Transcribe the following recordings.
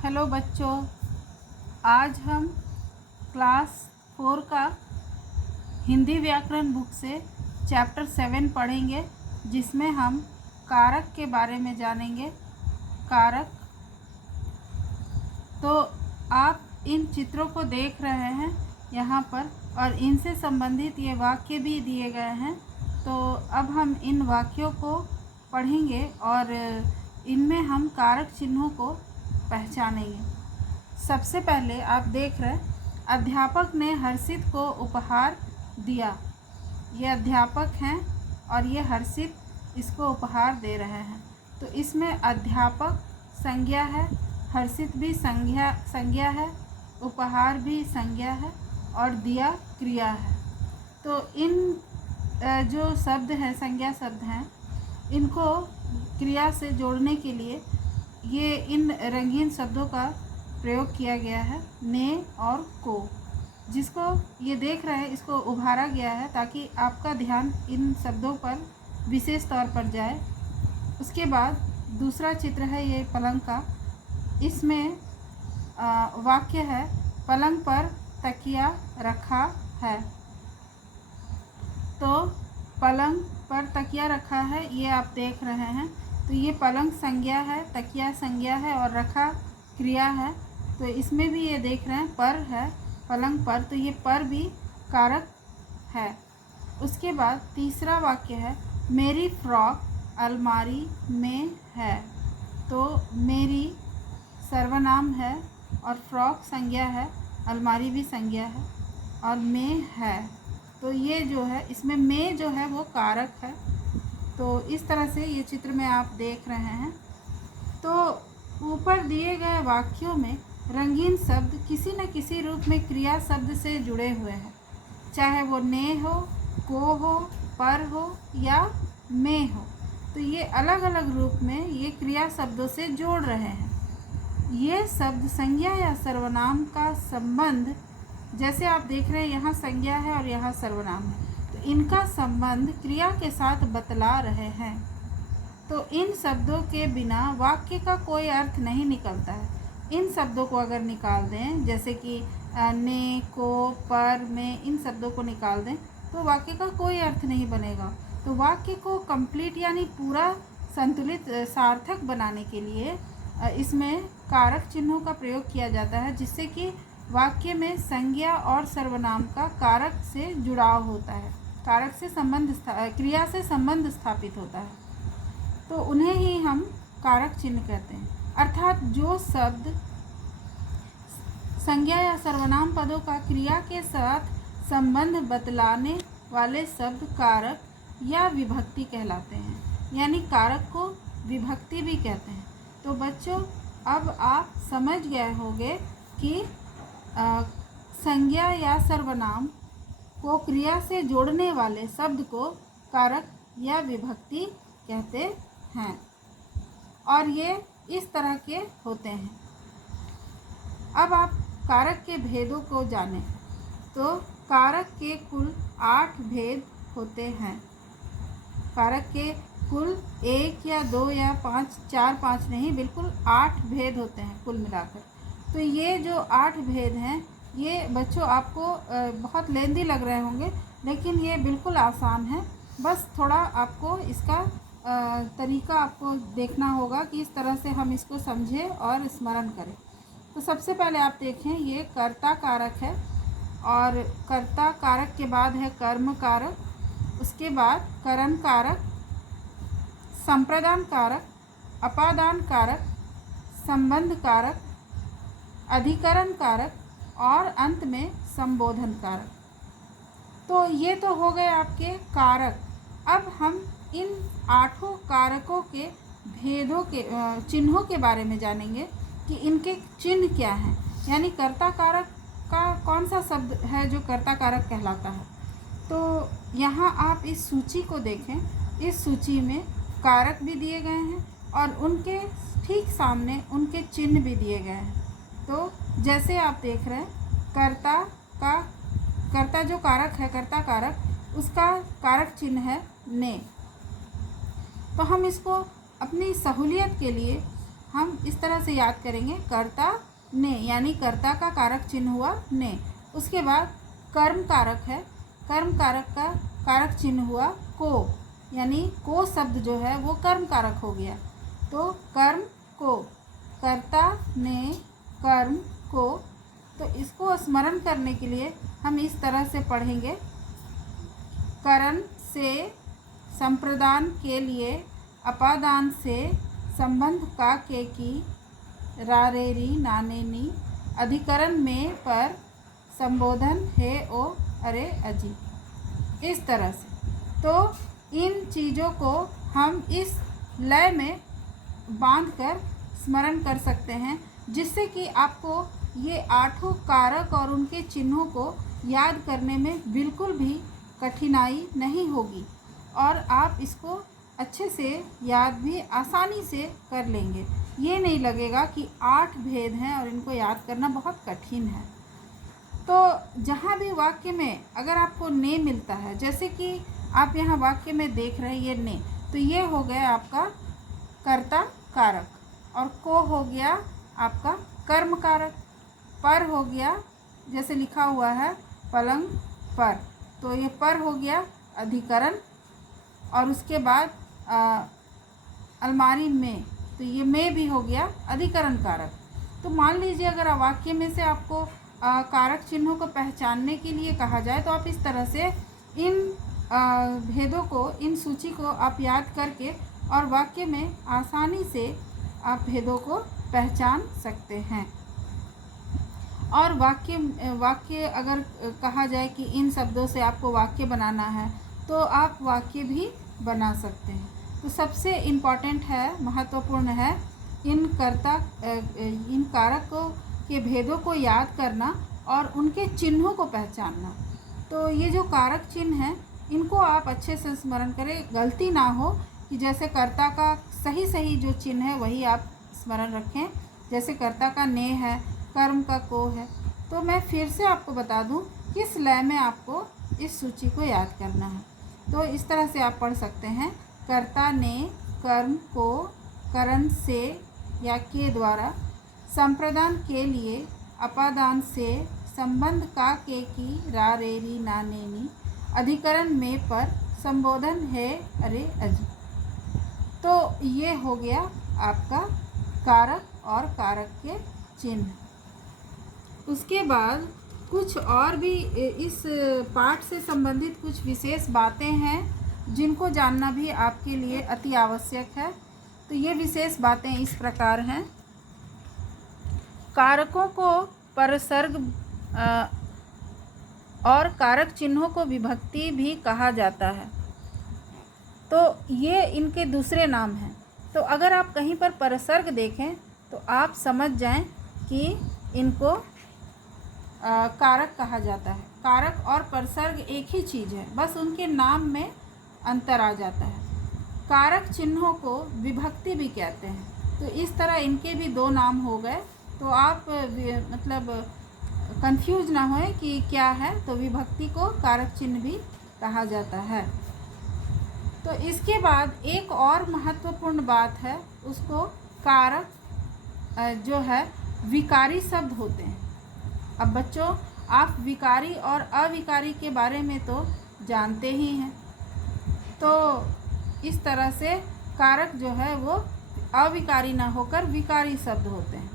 Hello बच्चों, आज हम क्लास 4 का हिंदी व्याकरण बुक से चैप्टर 7 पढ़ेंगे, जिसमें हम कारक के बारे में जानेंगे। कारक। तो आप इन चित्रों को देख रहे हैं यहाँ पर, और इनसे संबंधित ये वाक्य भी दिए गए हैं। तो अब हम इन वाक्यों को पढ़ेंगे और इनमें हम कारक चिन्हों को पहचानेंगे। सबसे पहले आप देख रहे हैं, अध्यापक ने हर्षित को उपहार दिया। ये अध्यापक हैं और ये हर्षित इसको उपहार दे रहे हैं। तो इसमें अध्यापक संज्ञा है, हर्षित भी संज्ञा है, उपहार भी संज्ञा है और दिया क्रिया है। तो इन जो शब्द हैं, संज्ञा शब्द हैं, इनको क्रिया से जोड़ने के लिए ये इन रंगीन शब्दों का प्रयोग किया गया है, ने और को। जिसको ये देख रहे हैं, इसको उभारा गया है ताकि आपका ध्यान इन शब्दों पर विशेष तौर पर जाए। उसके बाद दूसरा चित्र है ये पलंग का। इसमें वाक्य है, पलंग पर तकिया रखा है। तो पलंग पर तकिया रखा है, ये आप देख रहे हैं। तो ये पलंग संज्ञा है, तकिया संज्ञा है और रखा क्रिया है। तो इसमें भी ये देख रहे हैं, पर है, पलंग पर, तो ये पर भी कारक है। उसके बाद तीसरा वाक्य है, मेरी फ्रॉक अलमारी में है। तो मेरी सर्वनाम है और फ्रॉक संज्ञा है, अलमारी भी संज्ञा है और में है। तो ये जो है, इसमें में जो है वो कारक है। तो इस तरह से ये चित्र में आप देख रहे हैं। तो ऊपर दिए गए वाक्यों में रंगीन शब्द किसी न किसी रूप में क्रिया शब्द से जुड़े हुए हैं, चाहे वो ने हो, को हो, पर हो या में हो। तो ये अलग अलग रूप में ये क्रिया शब्दों से जोड़ रहे हैं। ये शब्द संज्ञा या सर्वनाम का संबंध, जैसे आप देख रहे हैं यहाँ संज्ञा है और यहाँ सर्वनाम है, तो इनका संबंध क्रिया के साथ बतला रहे हैं। तो इन शब्दों के बिना वाक्य का कोई अर्थ नहीं निकलता है। इन शब्दों को अगर निकाल दें, जैसे कि ने, को, पर, में, इन शब्दों को निकाल दें तो वाक्य का कोई अर्थ नहीं बनेगा। तो वाक्य को कंप्लीट यानी पूरा संतुलित सार्थक बनाने के लिए इसमें कारक चिन्हों का प्रयोग किया जाता है, जिससे कि वाक्य में संज्ञा और सर्वनाम का कारक से जुड़ाव होता है, कारक से संबंध, क्रिया से संबंध स्थापित होता है। तो उन्हें ही हम कारक चिन्ह कहते हैं। अर्थात जो शब्द संज्ञा या सर्वनाम पदों का क्रिया के साथ संबंध बतलाने वाले शब्द कारक या विभक्ति कहलाते हैं, यानी कारक को विभक्ति भी कहते हैं। तो बच्चों, अब आप समझ गए होंगे कि संज्ञा या सर्वनाम को क्रिया से जोड़ने वाले शब्द को कारक या विभक्ति कहते हैं, और ये इस तरह के होते हैं। अब आप कारक के भेदों को जानें। तो कारक के कुल 8 भेद होते हैं। कारक के कुल 1 या 2 या 5, 4, 5 नहीं, बिल्कुल 8 भेद होते हैं कुल मिलाकर। तो ये जो 8 भेद हैं, ये बच्चों आपको बहुत लेंदी लग रहे होंगे, लेकिन ये बिल्कुल आसान है। बस थोड़ा आपको इसका तरीका आपको देखना होगा कि इस तरह से हम इसको समझें और स्मरण करें। तो सबसे पहले आप देखें, ये कर्ता कारक है, और कर्ता कारक के बाद है कर्म कारक, उसके बाद करण कारक, संप्रदान कारक, अपादान कारक, संबंध कारक, अधिकरण कारक और अंत में संबोधन कारक। तो ये तो हो गए आपके कारक। अब हम इन 8 कारकों के भेदों के चिन्हों के बारे में जानेंगे कि इनके चिन्ह क्या हैं, यानी कर्ता कारक का कौन सा शब्द है जो कर्ता कारक कहलाता है। तो यहाँ आप इस सूची को देखें। इस सूची में कारक भी दिए गए हैं और उनके ठीक सामने उनके चिन्ह भी दिए गए हैं। तो जैसे आप देख रहे हैं, कर्ता जो कारक है, कर्ता कारक, उसका कारक चिन्ह है ने। तो हम इसको अपनी सहूलियत के लिए हम इस तरह से याद करेंगे, कर्ता ने, यानी कर्ता का कारक चिन्ह हुआ ने। उसके बाद कर्म कारक है, कर्म कारक का कारक चिन्ह हुआ को, यानी को शब्द जो है वो कर्म कारक हो गया। तो कर्म को, कर्ता ने कर्म को। तो इसको स्मरण करने के लिए हम इस तरह से पढ़ेंगे, करण से संप्रदान के लिए, अपादान से संबंध का के की, रारेरी नाने नी, अधिकरण में पर, संबोधन है ओ अरे अजी। इस तरह से तो इन चीज़ों को हम इस लय में बांधकर स्मरण कर सकते हैं, जिससे कि आपको ये 8 कारक और उनके चिन्हों को याद करने में बिल्कुल भी कठिनाई नहीं होगी और आप इसको अच्छे से याद भी आसानी से कर लेंगे। ये नहीं लगेगा कि 8 भेद हैं और इनको याद करना बहुत कठिन है। तो जहाँ भी वाक्य में अगर आपको ने मिलता है, जैसे कि आप यहाँ वाक्य में देख रहे हैं ये ने, तो ये हो गया आपका कर्ता कारक, और को हो गया आपका कर्म कारक, पर हो गया जैसे लिखा हुआ है पलंग पर, तो ये पर हो गया अधिकरण, और उसके बाद अलमारी में, तो ये में भी हो गया अधिकरण कारक। तो मान लीजिए अगर वाक्य में से आपको कारक चिन्हों को पहचानने के लिए कहा जाए तो आप इस तरह से इन भेदों को, इन सूची को आप याद करके और वाक्य में आसानी से आप भेदों को पहचान सकते हैं। और वाक्य अगर कहा जाए कि इन शब्दों से आपको वाक्य बनाना है तो आप वाक्य भी बना सकते हैं। तो सबसे इम्पॉर्टेंट है, महत्वपूर्ण है इन कारकों के भेदों को याद करना और उनके चिन्हों को पहचानना। तो ये जो कारक चिन्ह हैं इनको आप अच्छे से स्मरण करें, गलती ना हो कि जैसे कर्ता का सही जो चिन्ह है वही आप स्मरण रखें। जैसे कर्ता का ने है, कर्म का को है। तो मैं फिर से आपको बता दूं किस लय में आपको इस सूची को याद करना है। तो इस तरह से आप पढ़ सकते हैं, कर्ता ने कर्म को करण से या के द्वारा, संप्रदान के लिए, अपादान से, संबंध का के की, रा रे री ना ने नी, अधिकरण में पर, संबोधन है अरे अजी। तो ये हो गया आपका कारक और कारक के चिन्ह। उसके बाद कुछ और भी इस पाठ से संबंधित कुछ विशेष बातें हैं जिनको जानना भी आपके लिए अति आवश्यक है। तो ये विशेष बातें इस प्रकार हैं, कारकों को परसर्ग और कारक चिन्हों को विभक्ति भी कहा जाता है। तो ये इनके दूसरे नाम हैं। तो अगर आप कहीं पर परसर्ग देखें तो आप समझ जाएं कि इनको कारक कहा जाता है। कारक और परसर्ग एक ही चीज़ है, बस उनके नाम में अंतर आ जाता है। कारक चिन्हों को विभक्ति भी कहते हैं। तो इस तरह इनके भी 2 नाम हो गए। तो आप मतलब कंफ्यूज ना होए कि क्या है। तो विभक्ति को कारक चिन्ह भी कहा जाता है। तो इसके बाद एक और महत्वपूर्ण बात है, उसको कारक जो है विकारी शब्द होते हैं। अब बच्चों, आप विकारी और अविकारी के बारे में तो जानते ही हैं। तो इस तरह से कारक जो है वो अविकारी ना होकर विकारी शब्द होते हैं।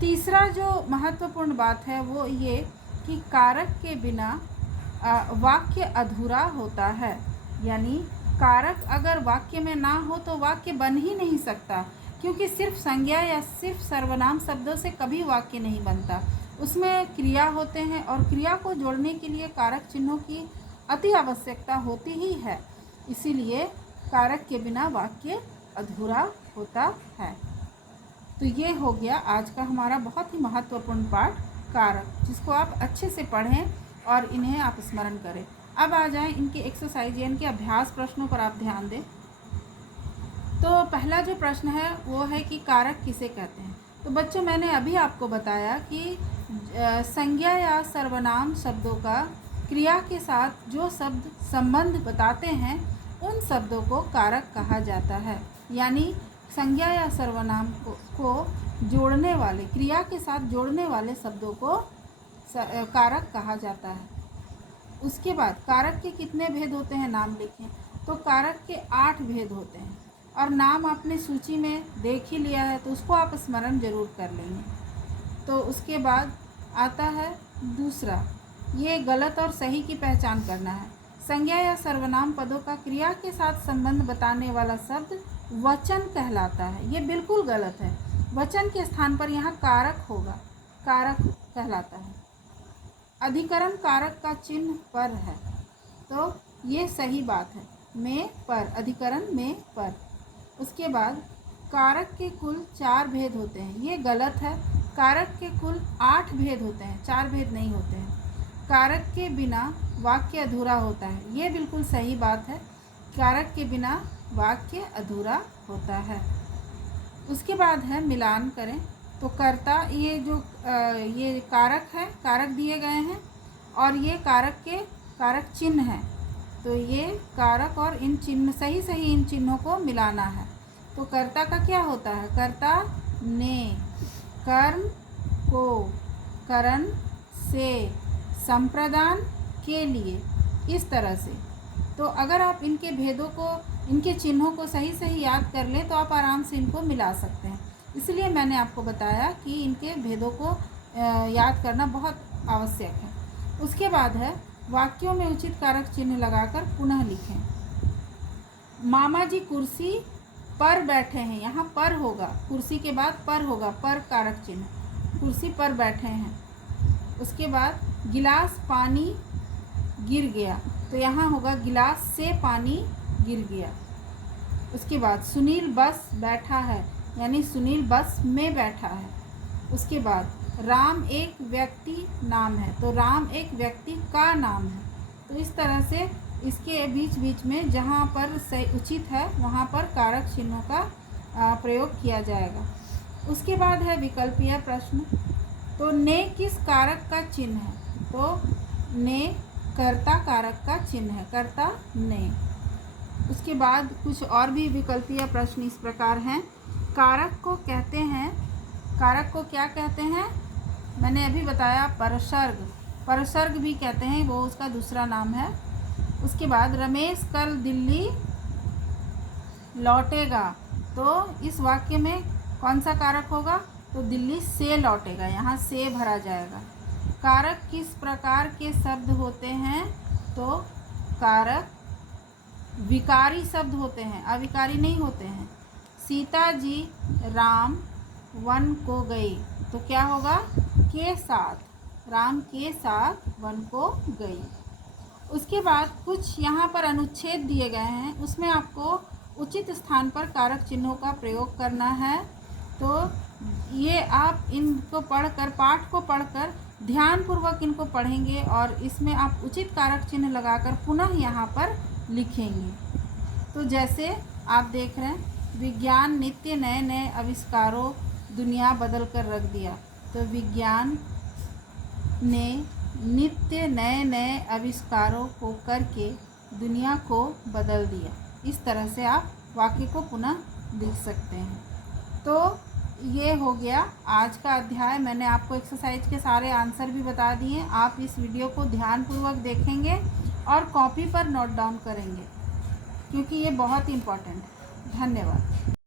तीसरा जो महत्वपूर्ण बात है वो ये कि कारक के बिना वाक्य अधूरा होता है। यानी कारक अगर वाक्य में ना हो तो वाक्य बन ही नहीं सकता, क्योंकि सिर्फ संज्ञा या सिर्फ सर्वनाम शब्दों से कभी वाक्य नहीं बनता। उसमें क्रिया होते हैं और क्रिया को जोड़ने के लिए कारक चिन्हों की अति आवश्यकता होती ही है। इसीलिए कारक के बिना वाक्य अधूरा होता है। तो ये हो गया आज का हमारा बहुत ही महत्वपूर्ण पाठ कारक, जिसको आप अच्छे से पढ़ें और इन्हें आप स्मरण करें। अब आ जाएं इनके एक्सरसाइज, इनके अभ्यास प्रश्नों पर आप ध्यान दें। तो पहला जो प्रश्न है वो है कि कारक किसे कहते हैं। तो बच्चों, मैंने अभी आपको बताया कि संज्ञा या सर्वनाम शब्दों का क्रिया के साथ जो शब्द संबंध बताते हैं उन शब्दों को कारक कहा जाता है। यानी संज्ञा या सर्वनाम को जोड़ने वाले, क्रिया के साथ जोड़ने वाले शब्दों को कारक कहा जाता है। उसके बाद कारक के कितने भेद होते हैं, नाम लिखें। तो कारक के 8 भेद होते हैं और नाम आपने सूची में देख ही लिया है, तो उसको आप स्मरण जरूर कर लेंगे। तो उसके बाद आता है दूसरा, ये गलत और सही की पहचान करना है। संज्ञा या सर्वनाम पदों का क्रिया के साथ संबंध बताने वाला शब्द वचन कहलाता है। ये बिल्कुल गलत है। वचन के स्थान पर यहाँ कारक होगा, कारक कहलाता है। अधिकरण कारक का चिन्ह पर है, तो ये सही बात है। में पर, अधिकरण में पर। उसके बाद कारक के कुल 4 भेद होते हैं, ये गलत है। कारक के कुल 8 भेद होते हैं, 4 भेद नहीं होते हैं। कारक के बिना वाक्य अधूरा होता है, ये बिल्कुल सही बात है। कारक के बिना वाक्य अधूरा होता है। उसके बाद है मिलान करें, तो कर्ता, ये जो ये कारक है, कारक दिए गए हैं और ये कारक के कारक चिन्ह हैं, तो ये कारक और इन चिन्ह, सही सही इन चिन्हों को मिलाना है। तो कर्ता का क्या होता है, कर्ता ने, कर्म को, करण से, संप्रदान के लिए, इस तरह से। तो अगर आप इनके भेदों को, इनके चिन्हों को सही सही याद कर लें तो आप आराम से इनको मिला सकते हैं। इसलिए मैंने आपको बताया कि इनके भेदों को याद करना बहुत आवश्यक है। उसके बाद है वाक्यों में उचित कारक चिन्ह लगाकर पुनः लिखें। मामा जी कुर्सी पर बैठे हैं, यहाँ पर होगा, कुर्सी के बाद पर होगा, पर कारक चिन्ह, कुर्सी पर बैठे हैं। उसके बाद गिलास पानी गिर गया, तो यहाँ होगा गिलास से पानी गिर गया। उसके बाद सुनील बस बैठा है, यानी सुनील बस में बैठा है। उसके बाद राम एक व्यक्ति नाम है, तो राम एक व्यक्ति का नाम है। तो इस तरह से इसके बीच बीच में जहाँ पर सही उचित है वहाँ पर कारक चिन्हों का प्रयोग किया जाएगा। उसके बाद है विकल्पीय प्रश्न। तो ने किस कारक का चिन्ह है, तो ने कर्ता कारक का चिन्ह है, कर्ता ने। उसके बाद कुछ और भी विकल्पीय प्रश्न इस प्रकार हैं। कारक को कहते हैं, कारक को क्या कहते हैं, मैंने अभी बताया परसर्ग, परसर्ग भी कहते हैं, वो उसका दूसरा नाम है। उसके बाद रमेश कल दिल्ली लौटेगा, तो इस वाक्य में कौन सा कारक होगा, तो दिल्ली से लौटेगा, यहाँ से भरा जाएगा। कारक किस प्रकार के शब्द होते हैं, तो कारक विकारी शब्द होते हैं, अविकारी नहीं होते हैं। सीता जी राम वन को गई, तो क्या होगा, के साथ, राम के साथ वन को गई। उसके बाद कुछ यहाँ पर अनुच्छेद दिए गए हैं, उसमें आपको उचित स्थान पर कारक चिन्हों का प्रयोग करना है। तो ये आप इनको पढ़कर, पाठ को पढ़कर ध्यानपूर्वक इनको पढ़ेंगे और इसमें आप उचित कारक चिन्ह लगाकर पुनः यहाँ पर लिखेंगे। तो जैसे आप देख रहे हैं, विज्ञान नित्य नए नए आविष्कारों दुनिया बदल कर रख दिया, तो विज्ञान ने नित्य नए नए आविष्कारों को करके दुनिया को बदल दिया। इस तरह से आप वाक्य को पुनः लिख सकते हैं। तो ये हो गया आज का अध्याय। मैंने आपको एक्सरसाइज के सारे आंसर भी बता दिए। आप इस वीडियो को ध्यानपूर्वक देखेंगे और कॉपी पर नोट डाउन करेंगे, क्योंकि ये बहुत इम्पोर्टेंट है। धन्यवाद।